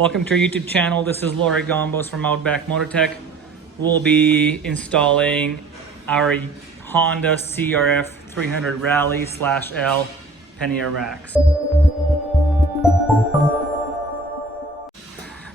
Welcome to our YouTube channel. This is Laurie Gombos from Outback Motortech. We'll be installing our Honda CRF300Rally /L Pannier Racks.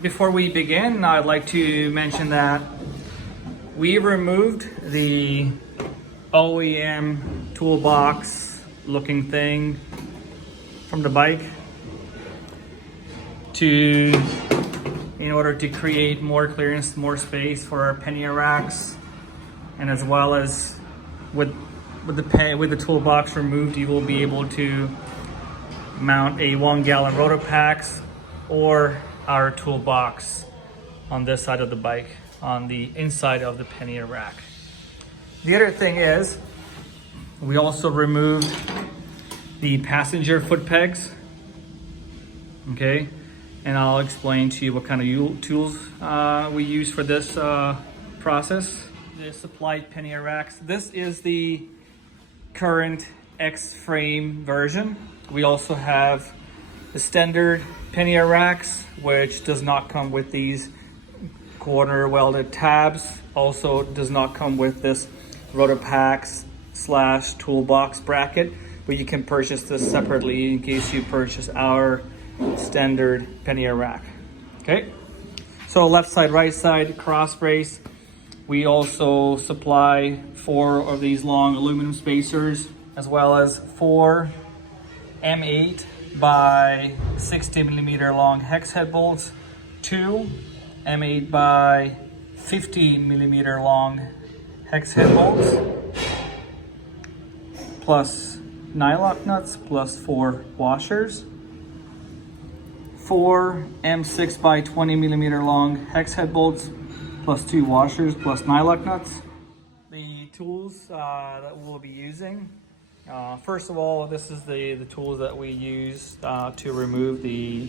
Before we begin, I'd like to mention that we removed the OEM toolbox looking thing from the bike in order to create more clearance, more space for our pannier racks, and as well as with the toolbox removed, you will be able to mount a 1 gallon rotor packs or our toolbox on this side of the bike, on the inside of the pannier rack. The other thing is, we also removed the passenger foot pegs. Okay, and I'll explain to you what kind of tools we use for this process. The supplied pannier racks. This is the current X-frame version. We also have the standard pannier racks, which does not come with these corner welded tabs. Also does not come with this rotor packs / toolbox bracket, but you can purchase this separately in case you purchase our standard pannier rack. Okay, so left side, right side cross brace. We also supply 4 of these long aluminum spacers, as well as 4 M8 by 60 millimeter long hex head bolts, 2 M8 by 50 millimeter long hex head bolts, plus nylock nuts, plus 4 washers, 4 M6 by 20 millimeter long hex head bolts, plus 2 washers, plus nylock nuts. The tools that we'll be using. First of all, this is the tools that we use to remove the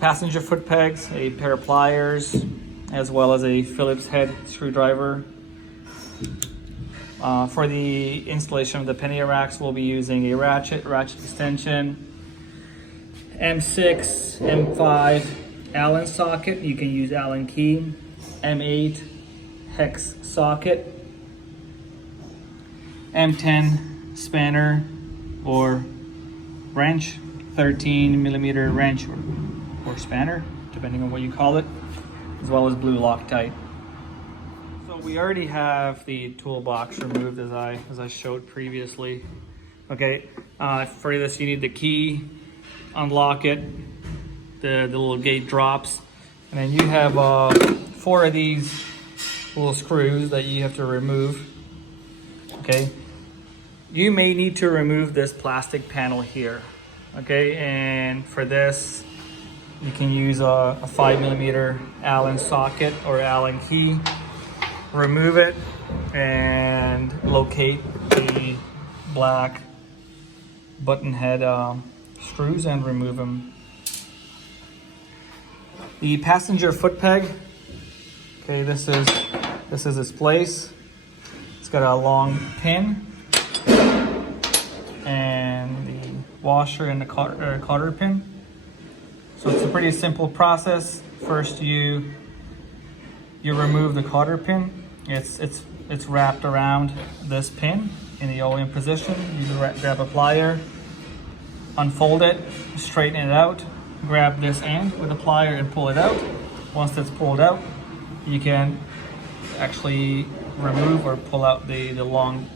passenger foot pegs, a pair of pliers, as well as a Phillips head screwdriver. For the installation of the pannier racks, we'll be using a ratchet extension, M6, M5 Allen socket. You can use Allen key, M8 hex socket, M10 spanner or wrench, 13 millimeter wrench or spanner, depending on what you call it, as well as blue Loctite. So we already have the toolbox removed as I showed previously. Okay, for this you need the key, unlock it, the little gate drops, and then you have 4 of these little screws that you have to remove. Okay, you may need to remove this plastic panel here. Okay, and for this you can use a 5 millimeter Allen socket or Allen key. Remove it and locate the black button head screws and remove them. The passenger foot peg. Okay, this is its place. It's got a long pin and the washer and the cotter pin. So it's a pretty simple process. First you remove the cotter pin. It's wrapped around this pin in the OEM position. You grab a plier, unfold it, straighten it out, grab this end with a plier and pull it out. Once that's pulled out, you can actually remove or pull out the long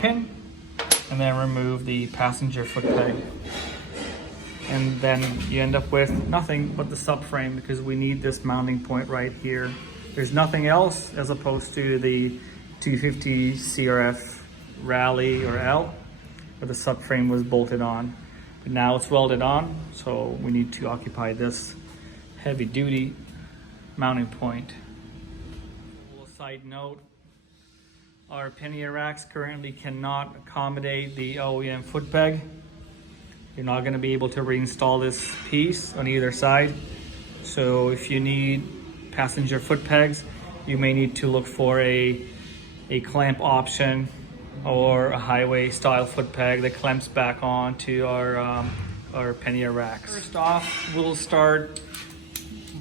pin, and then remove the passenger foot peg. And then you end up with nothing but the subframe, because we need this mounting point right here. There's nothing else as opposed to the 250 CRF Rally or L, where the subframe was bolted on. But now it's welded on, so we need to occupy this heavy duty mounting point. A little side note, our pannier racks currently cannot accommodate the OEM foot peg. You're not going to be able to reinstall this piece on either side. So if you need passenger foot pegs, you may need to look for a clamp option or a highway style foot peg that clamps back on to our pannier racks. First off, we'll start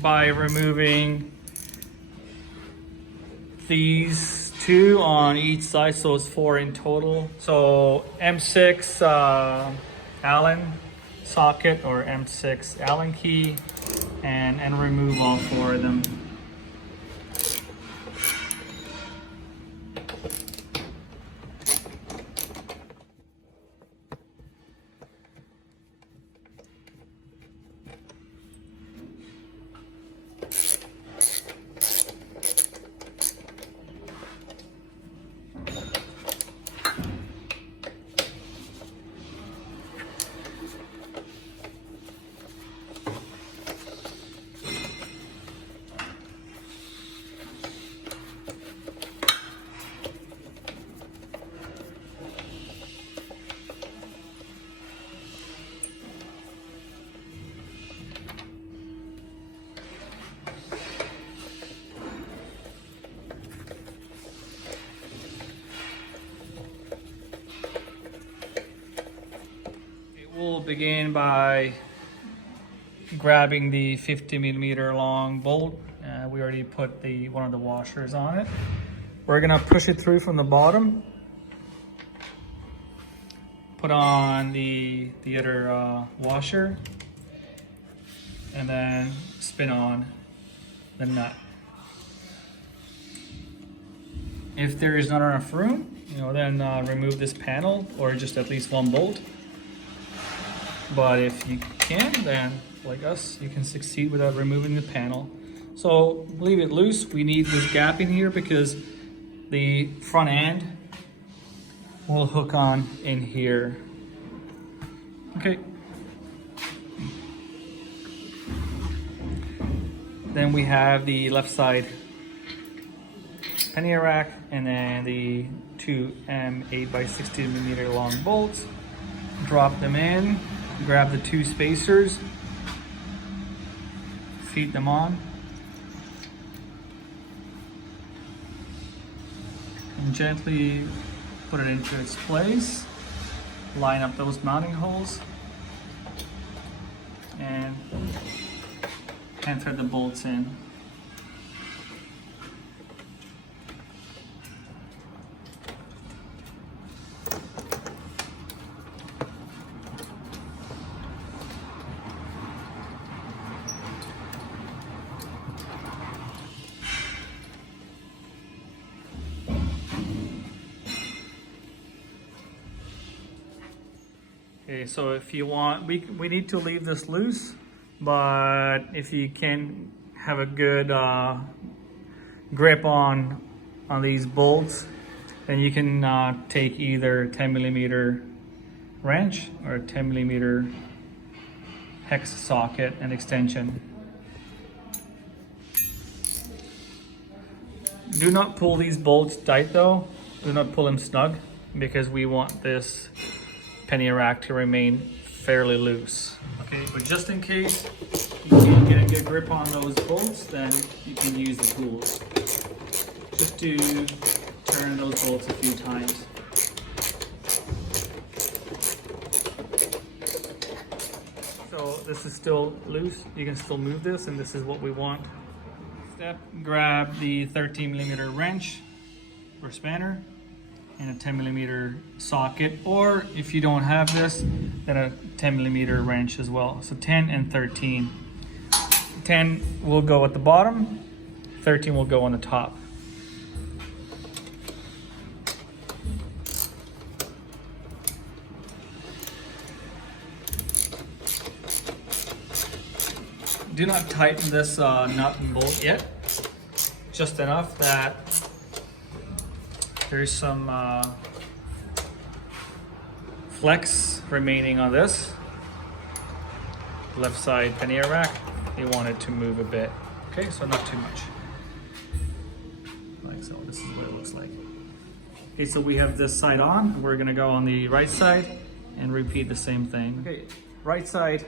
by removing these two on each side, so it's 4 in total. So M6 Allen socket or M6 Allen key, and remove all 4 of them. We'll begin by grabbing the 50mm long bolt. We already put one of the washers on it. We're gonna push it through from the bottom. Put on the other washer, and then spin on the nut. If there is not enough room, then remove this panel or just at least one bolt. But if you can, then like us, you can succeed without removing the panel. So leave it loose. We need this gap in here because the front end will hook on in here. Okay. Then we have the left side pannier rack, and then the two 8x60mm long bolts. Drop them in. Grab the 2 spacers, feed them on, and gently put it into its place. Line up those mounting holes and enter the bolts in. Okay, so if you want, we need to leave this loose, but if you can have a good grip on these bolts, then you can take either a 10mm wrench or a 10mm hex socket and extension. Do not pull these bolts tight though. Do not pull them snug, because we want this pannier rack to remain fairly loose. Okay, but just in case you can't get a good grip on those bolts, then you can use the tools. Just to turn those bolts a few times. So this is still loose. You can still move this, and this is what we want. Step, grab the 13mm wrench or spanner and a 10mm socket, or if you don't have this, then a 10mm wrench as well. So 10 and 13. 10 will go at the bottom, 13 will go on the top. Do not tighten this nut and bolt yet, just enough that there's some flex remaining on this left side pannier rack. They want it to move a bit. Okay, so not too much. Like so, this is what it looks like. Okay, so we have this side on. We're gonna go on the right side and repeat the same thing. Okay, right side,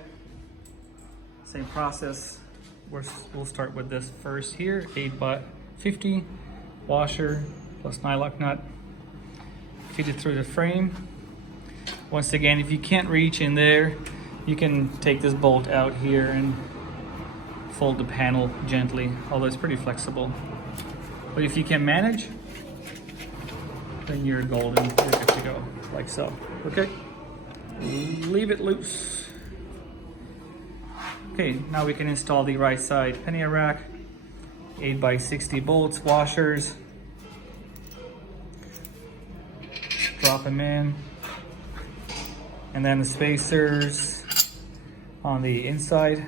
same process. We'll start with this first here, 8x50 washer plus nylock nut. Feed it through the frame. Once again, if you can't reach in there, you can take this bolt out here and fold the panel gently, although it's pretty flexible. But if you can manage, then you're golden, you're good to go, like so. Okay, leave it loose. Okay, now we can install the right side pannier rack, 8x60 bolts, washers. Drop them in. And then the spacers on the inside.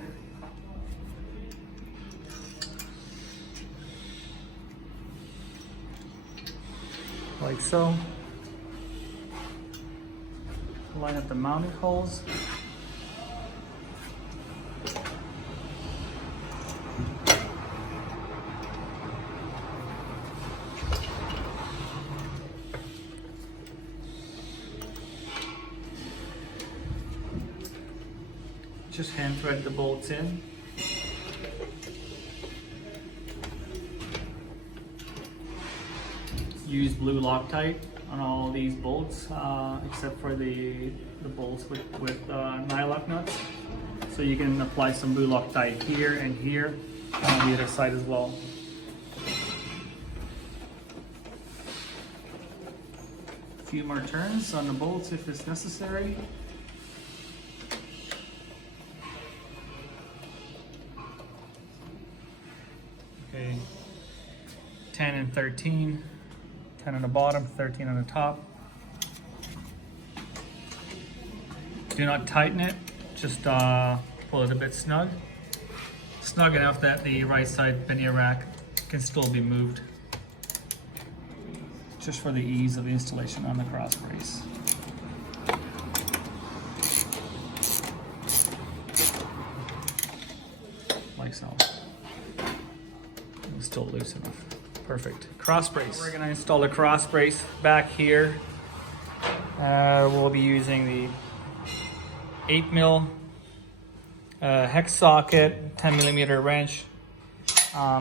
Like so. Line up the mounting holes. Just hand thread the bolts in. Use blue Loctite on all these bolts, except for the bolts with nylock nuts. So you can apply some blue Loctite here and here, on the other side as well. A few more turns on the bolts if it's necessary. Okay, 10 and 13. 10 on the bottom, 13 on the top. Do not tighten it, just pull it a bit snug. Snug enough that the right side pannier rack can still be moved, just for the ease of installation on the cross brace. Like so. It's still loose enough. Perfect. Cross brace. We're going to install the cross brace back here. We'll be using the 8mm hex socket, 10mm wrench.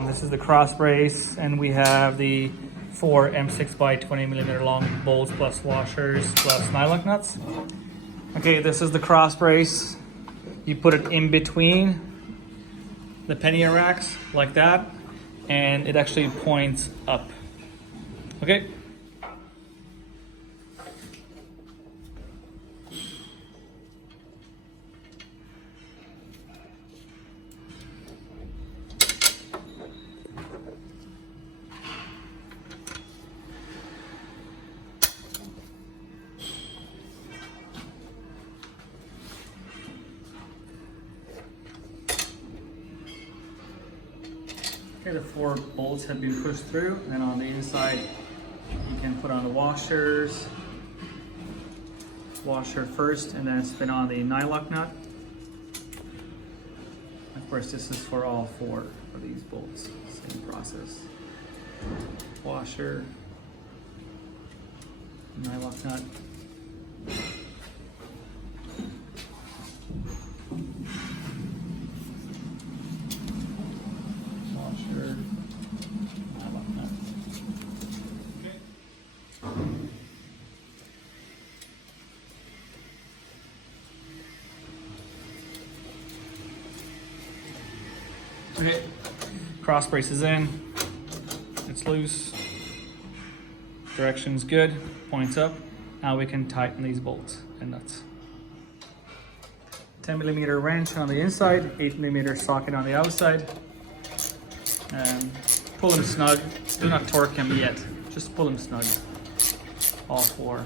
This is the cross brace, and we have the 4 M6x20mm long bolts plus washers plus nylock nuts. Okay, this is the cross brace. You put it in between the pannier racks like that, and it actually points up. Okay? Okay, the 4 bolts have been pushed through, and on the inside you can put on the washers. Washer first, and then spin on the nylock nut. Of course, this is for all 4 of these bolts. Same process. Washer, nylock nut. Okay, cross brace is in, it's loose, direction's good, points up. Now we can tighten these bolts and nuts. 10mm wrench on the inside, 8mm socket on the outside. And pull them snug, do not torque them yet, just pull them snug, all 4.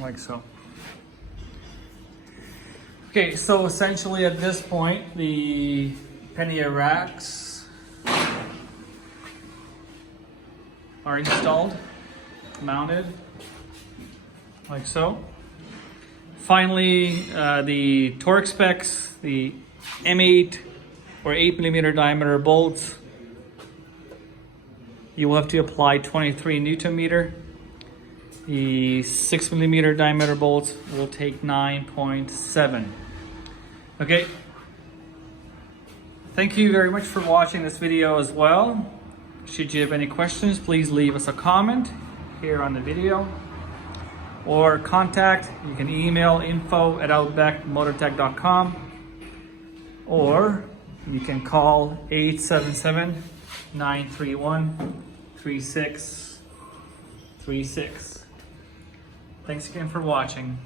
Like so. Okay, so essentially at this point, the pannier racks are installed, mounted, like so. Finally, the Torque Specs, the M8 or 8mm diameter bolts you will have to apply 23 Newton meter. The 6mm diameter bolts will take 9.7. Okay. Thank you very much for watching this video as well. Should you have any questions, please leave us a comment here on the video. Or contact, you can email info@outbackmotortech.com, or you can call 877-931-3636. Thanks again for watching.